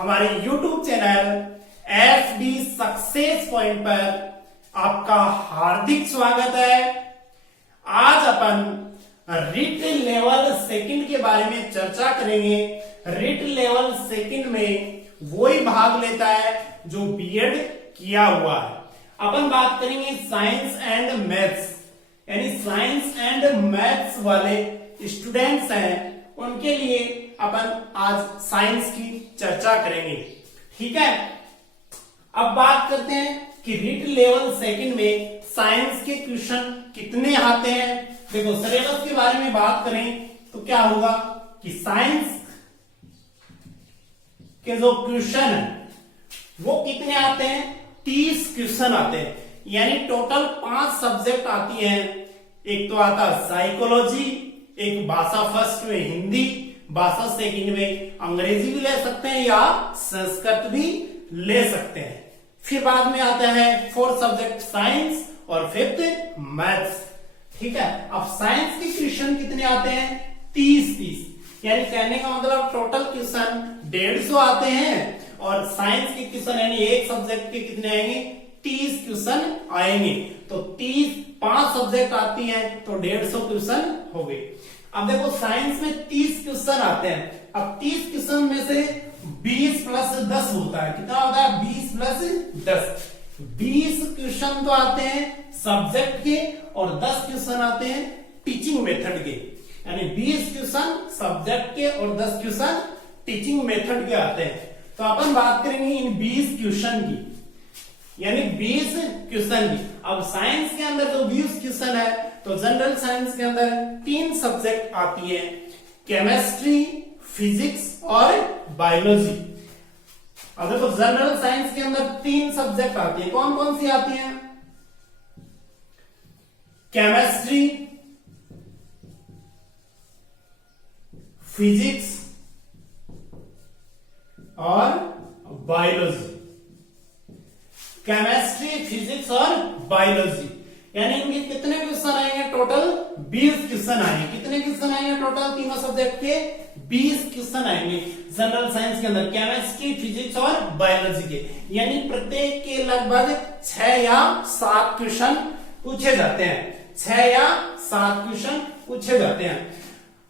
हमारे YouTube channel FB success point पर आपका हार्दिक स्वागत है। आज अपन रिट लेवल सेकंड के बारे में चर्चा करेंगे। रिट लेवल सेकंड में वही भाग लेता है जो बीएड किया हुआ है। अपन बात करेंगे साइंस एंड मैथ्स, यानी साइंस एंड मैथ्स वाले स्टूडेंट्स हैं, उनके लिए अपन आज साइंस की चर्चा करेंगे। ठीक है, अब बात करते हैं कि रिट लेवल सेकंड में साइंस के क्वेश्चन कितने आते हैं। देखो, सिलेबस के बारे में बात करें तो क्या होगा कि साइंस के जो क्वेश्चन है वो कितने आते हैं, 30 क्वेश्चन आते हैं। यानी टोटल 5 सब्जेक्ट आती हैं। एक तो आता है साइकोलॉजी, एक भाषा फर्स्ट में हिंदी, भाषा सेकंड में अंग्रेजी भी ले सकते हैं या संस्कृत भी ले सकते हैं। फिर बाद में आता है 4th सब्जेक्ट साइंस और 5th मैथ्स। ठीक है, अब साइंस के क्वेश्चन कितने आते हैं, 30। यानी कहने का मतलब टोटल क्वेश्चन 150 आते हैं और साइंस के क्वेश्चन यानी एक सब्जेक्ट के कितने आएंगे, 30 क्वेश्चन आएंगे। तो 5 सब्जेक्ट आती हैं तो 150 क्वेश्चन हो गए। अब देखो, साइंस में 30 क्वेश्चन आते हैं। अब 30 क्वेश्चन में से 20 प्लस 10 होता है। कितना होता है, 20 प्लस 10। 20 क्वेश्चन तो आते हैं सब्जेक्ट के और 10 क्वेश्चन आते हैं टीचिंग मेथड के। यानी 20 क्वेश्चन सब्जेक्ट के और 10 क्वेश्चन टीचिंग मेथड के आते हैं। तो अपन बात करेंगे इन 20 क्वेश्चन की, यानी 20 क्वेश्चन की। अब साइंस के अंदर जो 20 क्वेश्चन है तो जनरल साइंस के अंदर 3 सब्जेक्ट आती है, केमिस्ट्री, फिजिक्स और बायोलॉजी। अब देखो, जनरल साइंस के अंदर 3 सब्जेक्ट आती है। कौन कौन सी आती हैं, केमिस्ट्री, फिजिक्स और बायोलॉजी। केमिस्ट्री, फिजिक्स और बायोलॉजी, यानी इनके कितने क्वेश्चन आएंगे, टोटल 20 क्वेश्चन आएंगे। कितने क्वेश्चन आएंगे टोटल, तीनों सब्जेक्ट के 20 क्वेश्चन आएंगे जनरल साइंस के अंदर, केमिस्ट्री, फिजिक्स और बायोलॉजी के। यानी प्रत्येक के लगभग 6 या 7 क्वेश्चन पूछे जाते हैं। 6 या 7 क्वेश्चन पूछे जाते हैं।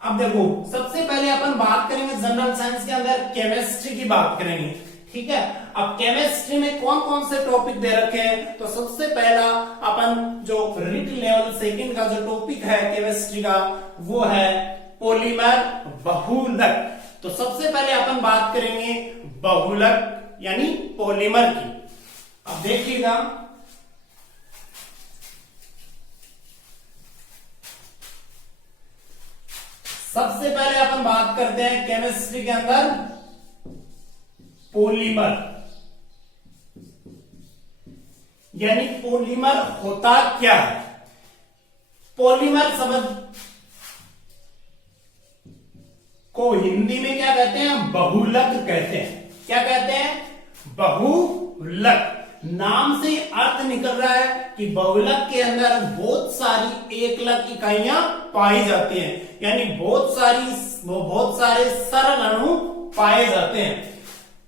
अब देखो, सबसे पहले अपन बात करेंगे जनरल साइंस के अंदर केमिस्ट्री की बात करेंगे। ठीक है, अब केमिस्ट्री में कौन कौन से टॉपिक दे रखे हैं, तो सबसे पहला अपन जो रिट लेवल सेकंड का जो टॉपिक है केमिस्ट्री का वो है पॉलीमर, बहुलक। तो सबसे पहले अपन बात करेंगे बहुलक यानी पॉलीमर की। अब देखिएगा, सबसे पहले अपन बात करते हैं केमिस्ट्री के अंदर पॉलीमर, यानी पॉलीमर होता क्या है। पॉलीमर शब्द को हिंदी में क्या कहते हैं, बहुलक कहते हैं। क्या कहते हैं, बहुलक। नाम से अर्थ निकल रहा है कि बहुलक के अंदर बहुत सारी एकलक इकाइयां पाई जाती हैं, यानी बहुत सारे सरल अणु पाए जाते हैं।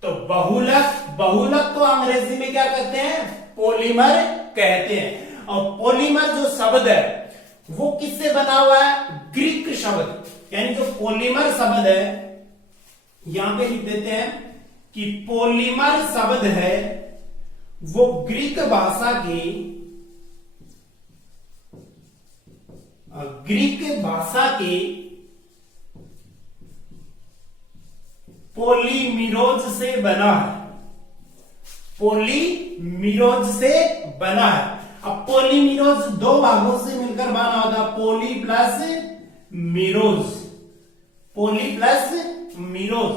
तो बहुलक तो अंग्रेजी में क्या कहते हैं, पॉलीमर कहते हैं। और पॉलीमर जो शब्द है वो किससे बना हुआ है, ग्रीक शब्द, यानी जो पॉलीमर शब्द है, यहां पे लिख देते हैं कि पॉलीमर शब्द है वो ग्रीक भाषा के पोलीमिरोज से बना है। पोलीमिरोज से बना है। अब पोलीमिरोज 2 भागों से मिलकर बना होता है, पोली प्लस मिरोज। पोली प्लस मिरोज।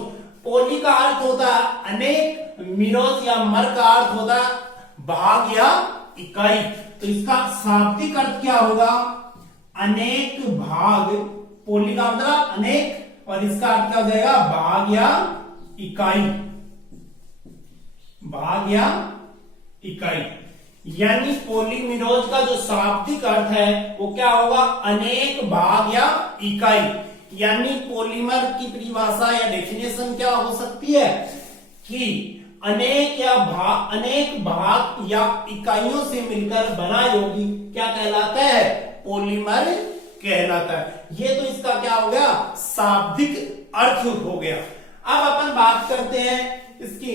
पोली का अर्थ होता है अनेक, मिरोज या मर का अर्थ होता है भाग या इकाई। तो इसका शाब्दिक अर्थ क्या होगा, अनेक भाग। पोली का मतलब अनेक और इसका अर्थ क्या हो जाएगा, भाग या इकाई। भाग या इकाई, यानी पोलीमिरोज का जो शाब्दिक अर्थ है वो क्या होगा, अनेक भाग या इकाई। यानी पॉलीमर की परिभाषा या डेफिनेशन क्या हो सकती है कि अनेक भाग या इकाइयों से मिलकर बना यौगिक क्या कहलाता है? पॉलीमर कहलाता है। ये तो इसका क्या हो गया? शाब्दिक अर्थ हो गया। अब अपन बात करते हैं इसकी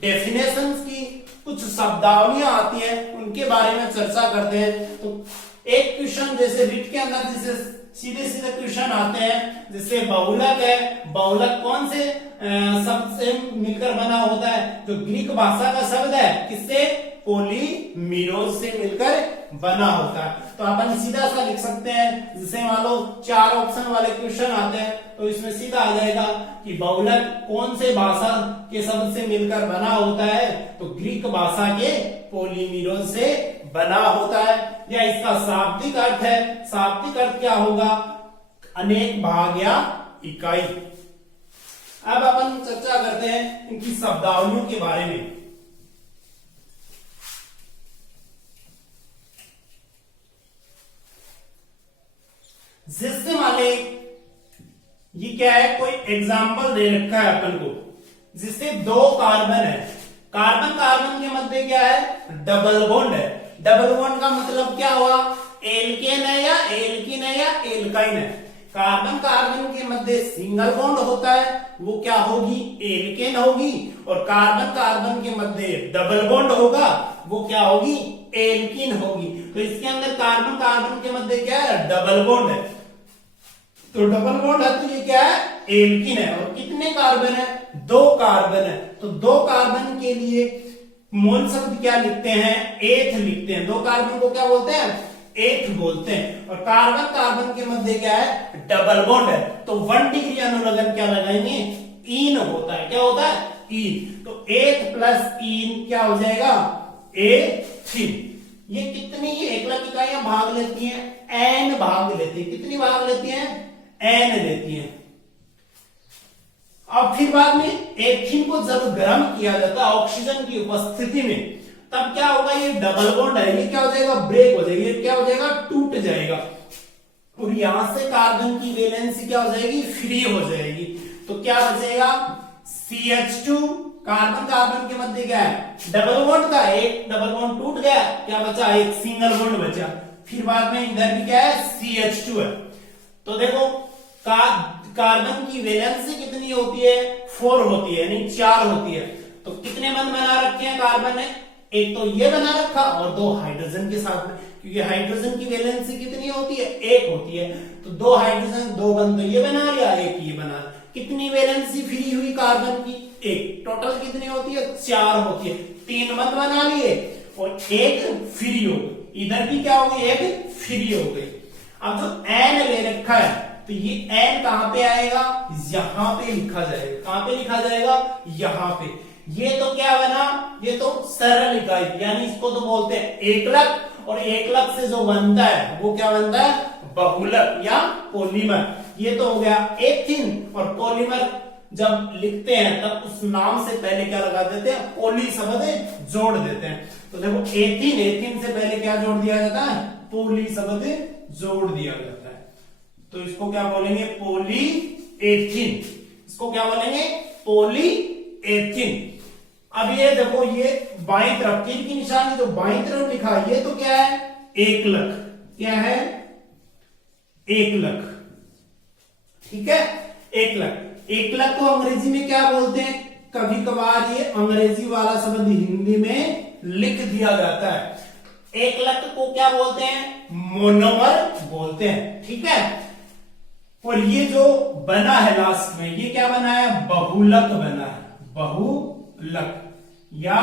डेफिनेशंस की। कुछ शब्दावलियां आती हैं, उनके बारे में चर्चा करते हैं। तो एक क्वेश्चन जैसे रिट के अंदर जैसे सीधे सीधे क्वेश्चन आते हैं, जैसे बहुलक है। बहुलक कौन से शब्द से मिलकर बना होता है? जो ग्रीक भाषा का शब्द है, किससे? पोलीमीरोज से मिलकर बना होता है। तो अपन सीधा सा लिख सकते हैं, जैसे मान लो 4 ऑप्शन वाले क्वेश्चन आते हैं, तो इसमें सीधा आ जाएगा कि बहुलक कौन से भाषा के शब्द से मिलकर बना होता है? तो ग्रीक भाषा के पोलीमीरोज से बना होता है। या इसका शाब्दिक अर्थ है, शाब्दिक अर्थ क्या होगा? अनेक भाग या इकाई। अब अपन चर्चा करते हैं इनकी शब्दावलियों के बारे में। जैसे मान ले ये क्या है, कोई एग्जाम्पल दे रखा है अपन को, जिससे 2 कार्बन है। कार्बन कार्बन के मध्य क्या है? डबल बॉन्ड है। डबल बॉन्ड का मतलब क्या हुआ? एल्केन है या एल्किन है या एल्काइन है। कार्बन कार्बन के मध्य सिंगल बॉन्ड होता है, वो क्या होगी? एल्केन होगी। और कार्बन कार्बन के मध्य डबल बॉन्ड होगा, वो क्या होगी? एल्किन होगी। तो इसके अंदर कार्बन कार्बन के मध्य क्या है? डबल बॉन्ड है। तो डबल बॉन्ड है तो ये क्या है? एल्किन है। और कितने कार्बन है? 2 कार्बन है। तो 2 कार्बन के लिए मूल शब्द क्या लिखते हैं? एथ लिखते हैं। 2 कार्बन को क्या बोलते हैं? एथ बोलते हैं। और कार्बन कार्बन के मध्य क्या है? डबल बॉन्ड है। तो 1 डिग्री अनुलग्न क्या लगाएंगे? इन होता है। क्या होता है? इन। तो एथ प्लस इन क्या हो जाएगा? एथिन। ये कितनी एकलक इकाइयां भाग लेती हैं? एन भाग लेती है। कितनी भाग लेती हैं? एन लेती हैं। अब फिर बाद में एथिन को जब गर्म किया जाता है ऑक्सीजन की उपस्थिति में, तब क्या होगा? ये डबल बॉन्ड है, ये क्या हो जाएगा? ब्रेक हो जाएगी। ये क्या हो जाएगा? टूट जाएगा। और यहां से कार्बन की वैलेंसी क्या हो जाएगी? फ्री हो जाएगी। तो क्या बचेगा? CH2। कार्बन कार्बन के मध्य क्या है? डबल बॉन्ड का एक डबल बॉन्ड टूट गया, क्या बचा? एक सिंगल बॉन्ड बचा। फिर बाद में इधर भी क्या है? CH2 है। तो देखो कार्बन की वैलेंसी कितनी होती है? 4 होती है, यानी 4 होती है। तो कितने बंध बना रखे हैं कार्बन ने? एक तो ये बना रखा और 2 हाइड्रोजन के साथ में, क्योंकि हाइड्रोजन की वैलेंसी कितनी होती है? 1 होती है। तो 2 हाइड्रोजन, 2 बंध तो ये बना लिया, एक ये बना लिया। कितनी वैलेंसी फ्री हुई कार्बन की? 1। टोटल कितनी होती है? 4 होती है। 3 बंध बना लिए और 1 फ्री हो गई। इधर भी क्या हो गई? 1 फ्री हो गई। अब जो एन ले रखा है, तो ये एन कहां पे आएगा? यहां पे लिखा जाएगा। कहां पे लिखा जाएगा? यहां पे। ये तो क्या बना? ये तो सरल इकाई, यानी इसको तो बोलते हैं एकलक। और एकलक से जो बनता है वो क्या बनता है? बहुलक या पॉलीमर। ये तो हो गया एथिन। और पॉलीमर जब लिखते हैं तब उस नाम से पहले क्या लगा देते हैं? पोली शब्द जोड़ देते हैं। तो देखो एथिन, एथिन से पहले क्या जोड़ दिया जाता है? पोली शब्द जोड़ दिया जाता है। तो इसको क्या बोलेंगे? पोली एथिन। इसको क्या बोलेंगे? पोली एथिन। अब ये देखो, ये बाईं तरफ तीर की निशानी जो बाईं तरफ लिखा है, ये तो क्या है? एकलक। क्या है? एकलक। ठीक है, एकलक। एकलक को अंग्रेजी में क्या बोलते हैं? कभी कभार ये अंग्रेजी वाला शब्द हिंदी में लिख दिया जाता है। एकलक को क्या बोलते हैं? मोनोमर बोलते हैं। ठीक है। और ये जो बना है लास्ट में, ये क्या बना है? बहुलक बना है। बहुलक या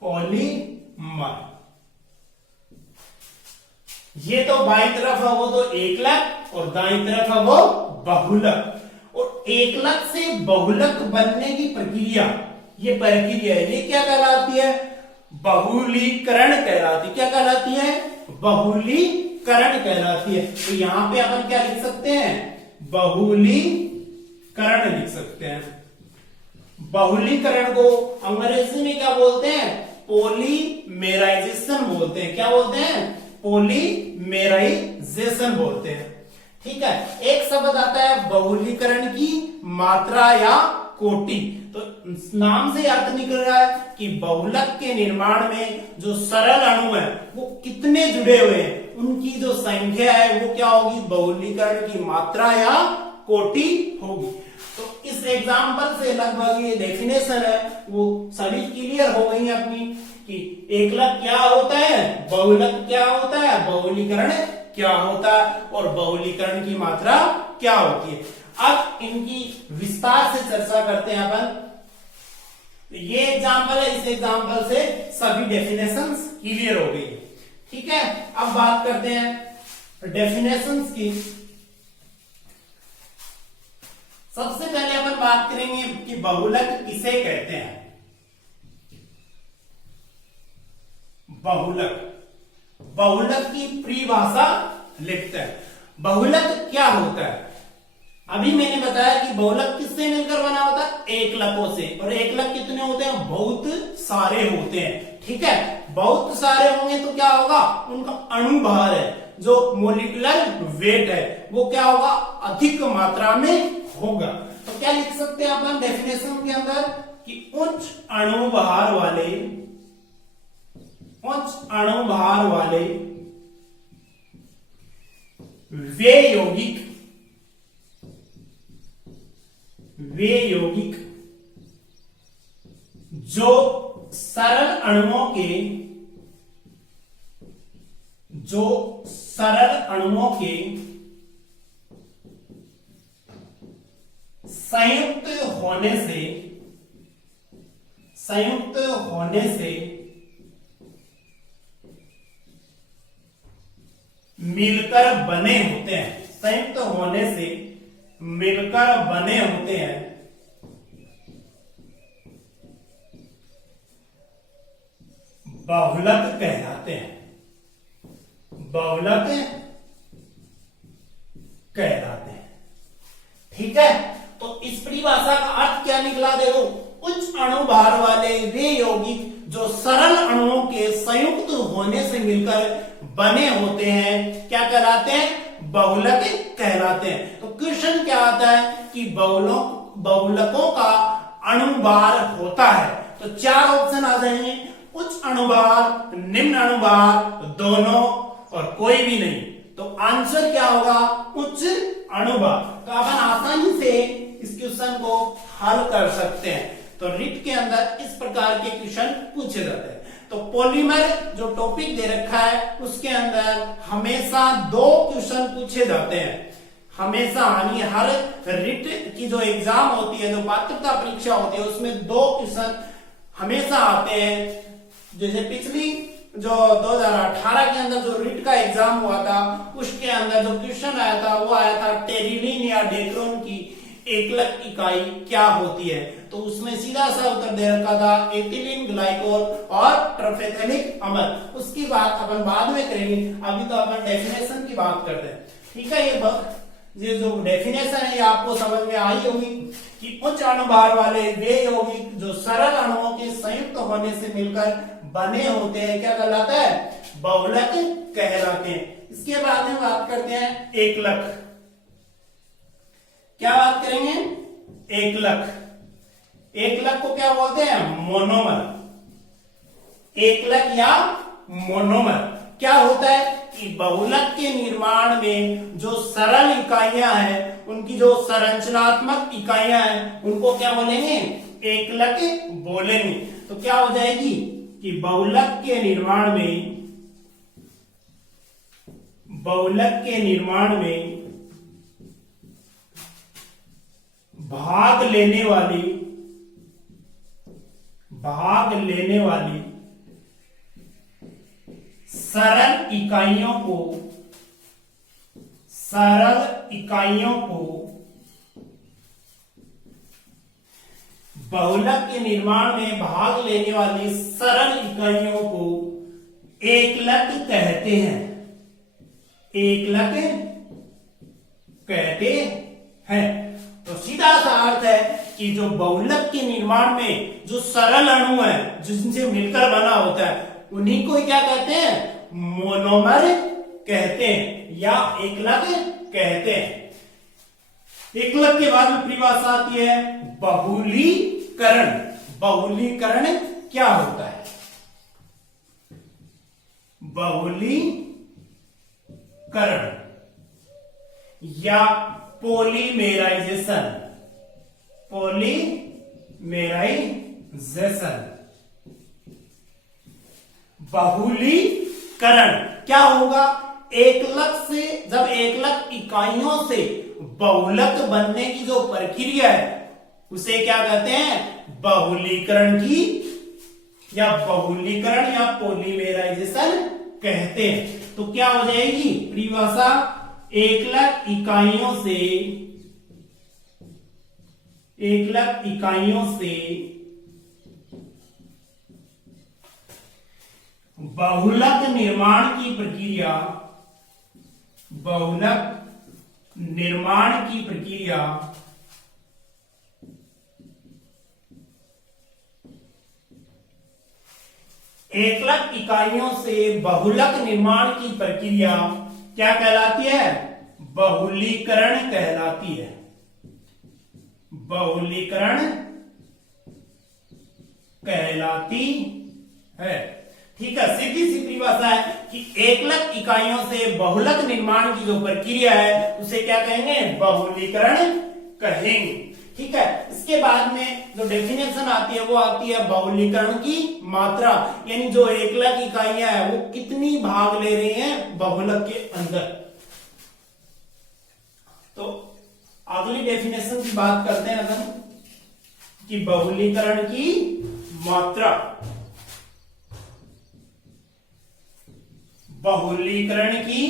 पॉलीमर। ये तो बाईं तरफ है वो तो एकलक, और दाईं तरफ है वो बहुलक। और एकलक से बहुलक बनने की प्रक्रिया, ये प्रक्रिया है, ये क्या कहलाती है? बहुलीकरण कहलाती। क्या कहलाती है? बहुलीकरण कहलाती है। तो यहां पे अपन क्या लिख सकते हैं? बहुलीकरण लिख सकते हैं। बहुलीकरण को अंग्रेजी में क्या बोलते हैं? पॉलीमेराइजेशन बोलते हैं। क्या बोलते हैं? पॉलीमेराइजेशन बोलते हैं। ठीक है। एक शब्द आता है बहुलीकरण की मात्रा या कोटि। तो नाम से अर्थ निकल रहा है कि बहुलक के निर्माण में जो सरल अणु है वो कितने जुड़े हुए हैं, उनकी जो संख्या है वो क्या होगी, बहुलीकरण की मात्रा या कोटि होगी। तो इस एग्जाम्पल से लगभग ये डेफिनेशन है वो सभी क्लियर हो गई अपनी कि एकलक क्या होता है, बहुलक क्या होता है, बहुलीकरण क्या होता है और बहुलीकरण की मात्रा क्या होती है। अब इनकी विस्तार से चर्चा करते हैं अपन। ये एग्जाम्पल है, इस एग्जाम्पल से सभी डेफिनेशंस क्लियर हो गई। ठीक है, अब बात करते हैं डेफिनेशंस की। सबसे पहले अपन बात करेंगे कि बहुलक किसे कहते हैं। बहुलक, बहुलक की परिभाषा लिखते हैं। बहुलक क्या होता है, अभी मैंने बताया कि बहुलक किससे मिलकर बना होता है, एकलकों से। और एकलक कितने होते हैं, बहुत सारे होते हैं। ठीक है, बहुत सारे होंगे तो क्या होगा, उनका अणुभार है, जो मोलिकुलर वेट है वो क्या होगा, अधिक मात्रा में होगा। तो क्या लिख सकते हैं अपन डेफिनेशन के अंदर कि उच्च अणुभार वाले वे यौगिक जो सरल अणुओं के संयुक्त होने से मिलकर बने होते हैं, संयुक्त होने से मिलकर बने होते हैं, बहुलक कहलाते हैं। बहुलक कहलाते हैं। ठीक है, तो इस परिभाषा का अर्थ क्या निकला, देखो, उच्च अणुभार वाले वे यौगिक जो सरल अणुओं के संयुक्त होने से मिलकर बने होते हैं क्या कहलाते हैं, बहुलक कहलाते हैं। तो क्वेश्चन क्या आता है कि बहुलकों का अणुभार होता है, तो चार ऑप्शन आ जाएंगे, उच्च अणुभार, निम्न अणुभार, दोनों और कोई भी नहीं। तो आंसर क्या होगा, उच्च अणुभार। तो अपन आसानी से इस क्वेश्चन को हल कर सकते हैं। तो रिट के अंदर इस प्रकार के क्वेश्चन पूछे जाते हैं। तो पॉलीमर जो टॉपिक दे रखा है उसके अंदर हमेशा 2 क्वेश्चन पूछे जाते हैं, हमेशा। यानी हर रिट की जो एग्जाम होती है, जो पात्रता परीक्षा होती है, उसमें 2 क्वेश्चन हमेशा आते हैं। जैसे पिछली जो 2018 के अंदर जो रिट का एग्जाम हुआ था उसके अंदर जो क्वेश्चन आया था वो आया था टेरिलीन या डेक्रोन की एकलक इकाई क्या होती है। तो उसमें सीधा सा उत्तर दे रखा था एथिलीन ग्लाइकोल और ट्रफेथेनिक अम्ल। उसकी बात अपन बाद में करेंगे, अभी तो अपन डेफिनेशन की बात करते हैं। ठीक है, ये जो डेफिनेशन है ये आपको समझ में आई होगी कि उच्च अणुभार वाले वे यौगिक जो सरल अणुओं के संयुक्त होने से मिलकर बने होते हैं क्या कहलाता है, बहुलक कहलाते हैं। इसके बाद में बात करते हैं एकलक। क्या बात करेंगे, एकलक। एकलक को क्या बोलते हैं, मोनोमर। एकलक या मोनोमर क्या होता है कि बहुलक के निर्माण में जो सरल इकाइयां हैं, उनकी जो संरचनात्मक इकाइयां हैं, उनको क्या बोलेंगे, एकलक बोलेंगे। तो क्या हो जाएगी कि बहुलक के निर्माण में भाग लेने वाली सरल इकाइयों को बहुलक के निर्माण में भाग लेने वाली सरल इकाइयों को एकलक कहते हैं। एकलक कहते हैं। तो सीधा सा अर्थ है कि जो बहुलक के निर्माण में जो सरल अणु है जिनसे मिलकर बना होता है उन्हीं को क्या कहते हैं, मोनोमर कहते हैं या एकलक कहते हैं। एकलक के बाद में परिभाषा आती है बहुलीकरण। बहुलीकरण क्या होता है? बहुलीकरण या पॉलीमेराइजेशन। पॉलीमेराइजेशन, बहुलीकरण क्या होगा? एकलक से, जब एकलक इकाइयों से बहुलक बनने की जो प्रक्रिया है उसे क्या कहते हैं? बहुलीकरण की या बहुलीकरण या पॉलीमेराइजेशन कहते हैं। तो क्या हो जाएगी परिभाषा? एकलक इकाइयों से बहुलक निर्माण की प्रक्रिया, बहुलक निर्माण की प्रक्रिया एकलक इकाइयों से बहुलक निर्माण की प्रक्रिया क्या कहलाती है? बहुलीकरण कहलाती है। बहुलीकरण कहलाती है। ठीक है, सीधी सी परिभाषा है कि एकलक इकाइयों से बहुलक निर्माण की जो प्रक्रिया है उसे क्या कहेंगे? बहुलीकरण कहेंगे। ठीक है, इसके बाद में जो डेफिनेशन आती है वो आती है बहुलीकरण की मात्रा, यानी जो एकलक इकाइयां है वो कितनी भाग ले रही हैं बहुलक के अंदर। तो अगली डेफिनेशन की बात करते हैं अपन कि बहुलीकरण की मात्रा। बहुलीकरण की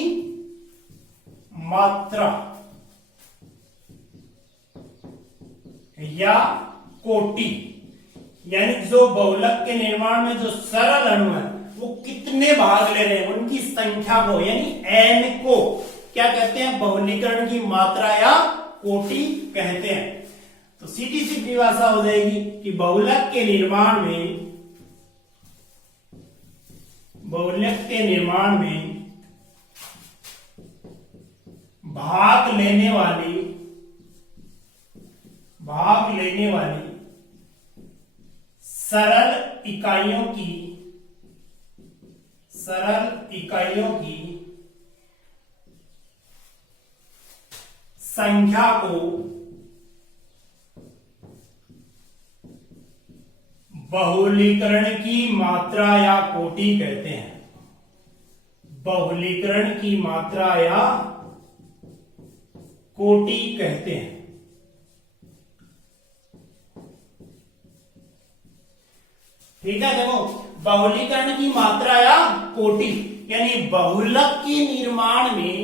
मात्रा या कोटि, यानी जो बहुलक के निर्माण में जो सरल अणु है वो कितने भाग ले रहे हैं उनकी संख्या को, यानी n को क्या कहते हैं? बहुलीकरण की मात्रा या कोटि कहते हैं। तो सीधी सी परिभाषा हो जाएगी कि बहुलक के निर्माण में भाग लेने वाली सरल इकाइयों की संख्या को बहुलीकरण की मात्रा या कोटि कहते हैं। बहुलीकरण की मात्रा या कोटि कहते हैं। ठीक है, देखो बहुलीकरण की मात्रा या कोटि यानी बहुलक के निर्माण में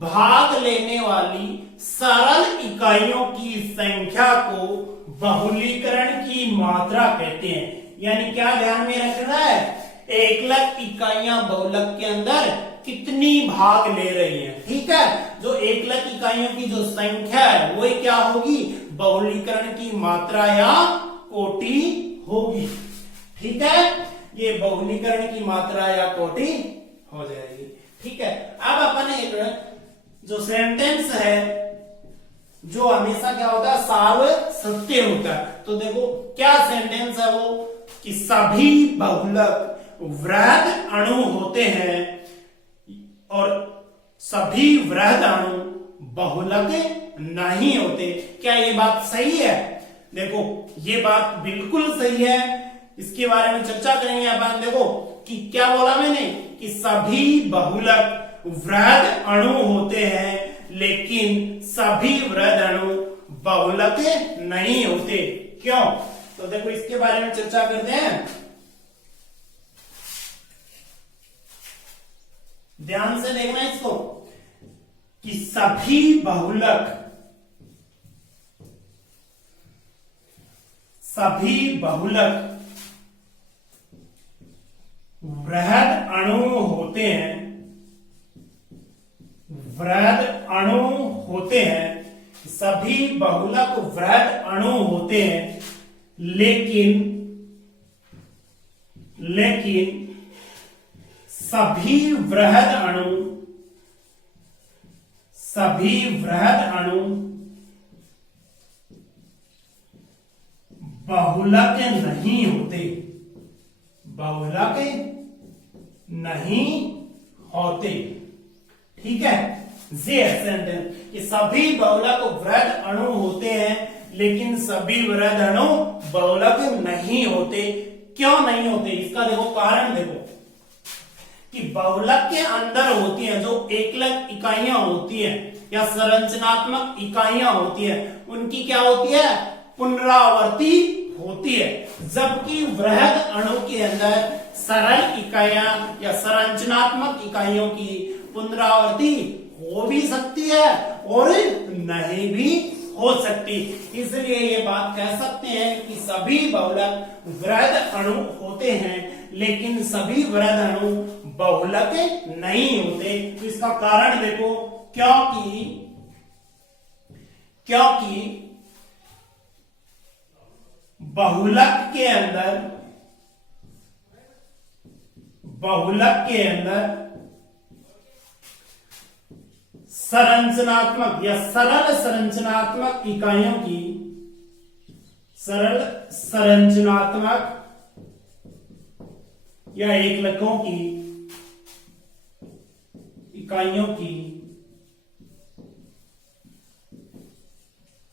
भाग लेने वाली सरल इकाइयों की संख्या को बहुलीकरण की मात्रा कहते हैं। यानी क्या ध्यान में रखना है? एकलक इकाइयां बहुलक के अंदर कितनी भाग ले रही हैं। ठीक है, जो एकलक इकाइयों की जो संख्या है वो क्या होगी? बहुलीकरण की मात्रा या कोटि होगी। ठीक है, ये बहुलीकरण की मात्रा या कोटि हो जाएगी। ठीक है, अब अपन एक जो सेंटेंस है जो हमेशा क्या होता है? सार्वसत्य होता है। तो देखो क्या सेंटेंस है वो कि सभी बहुलक वृहद अणु होते हैं और सभी वृहद अणु बहुलक नहीं होते। क्या ये बात सही है? देखो ये बात बिल्कुल सही है, इसके बारे में चर्चा करेंगे अपन। देखो कि क्या बोला मैंने कि सभी बहुलक वृहद अणु होते हैं लेकिन सभी वृहद अणु बहुलक नहीं होते। क्यों? तो देखो इसके बारे में चर्चा करते हैं। ध्यान से देखना इसको कि सभी बहुलक वृहद अणु होते हैं, सभी बहुलक वृहद अणु होते हैं लेकिन सभी वृहद अणु बहुलक नहीं होते, बहुलक नहीं होते। ठीक है, ये सेंटेंस कि सभी बहुलक वृहद अणु होते हैं लेकिन सभी वृहद अणु बहुलक नहीं होते। क्यों नहीं होते, इसका देखो कारण देखो कि बहुलक के अंदर होती हैं जो एकलक इकाइयां होती हैं या संरचनात्मक इकाइयां होती हैं, उनकी क्या होती है, पुनरावर्ती होती है। जबकि वृहद अणु के अंदर सरल इकाइयां या संरचनात्मक इकाइयों की पुनरावर्ती हो भी सकती है और नहीं भी हो सकती। इसलिए ये बात कह सकते हैं कि सभी बहुलक वृहद अणु होते हैं लेकिन सभी वृहद अणु बहुलक नहीं होते। तो इसका कारण देखो, क्योंकि बहुलक के अंदर संरचनात्मक या सरल संरचनात्मक इकाइयों की, सरल संरचनात्मक या एकलकों की इकाइयों की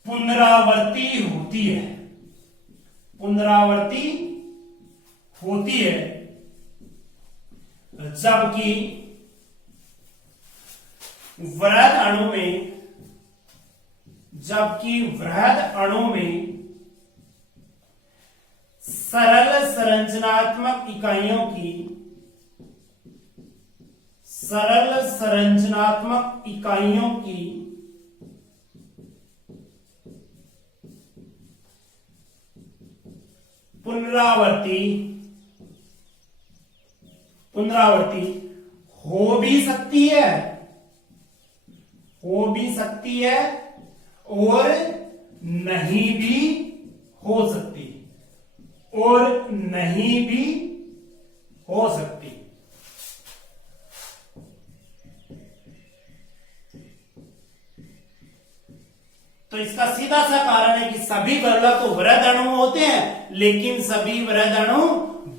पुनरावर्ती होती है, पुनरावर्ती होती है। जबकि वृहद अणु में सरल संरचनात्मक इकाइयों की पुनरावर्ती हो भी सकती है और नहीं भी हो सकती, तो इसका सीधा सा कारण है कि सभी बहुलक तो वृहद अणु होते हैं लेकिन सभी वृहद अणु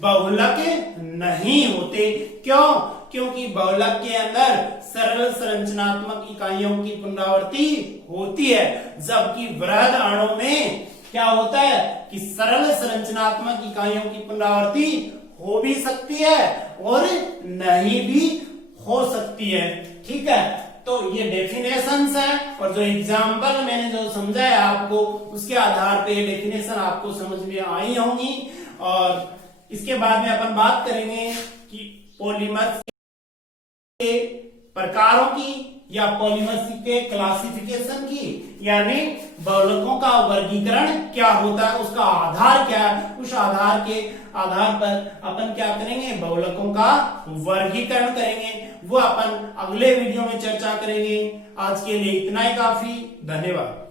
बहुलक नहीं होते। क्यों, क्योंकि बहुलक के अंदर सरल संरचनात्मक इकाइयों की पुनरावृत्ति होती है, जबकि वृहद अणु में क्या होता है कि सरल संरचनात्मक इकाइयों की पुनरावृत्ति हो भी सकती है और नहीं भी हो सकती है। ठीक है, तो ये डेफिनेशंस है और जो एग्जाम्पल मैंने जो समझाया आपको उसके आधार पे ये डेफिनेशन आपको समझ में आई होंगी। और इसके बाद में अपन बात करेंगे कि पॉलीमर्स के प्रकारों की या पॉलीमर्स के क्लासिफिकेशन की, यानी बहुलकों का वर्गीकरण क्या होता है, उसका आधार क्या है, उस आधार पर अपन क्या करेंगे, बहुलकों का वर्गीकरण करेंगे। वो अपन अगले वीडियो में चर्चा करेंगे। आज के लिए इतना ही काफी। धन्यवाद।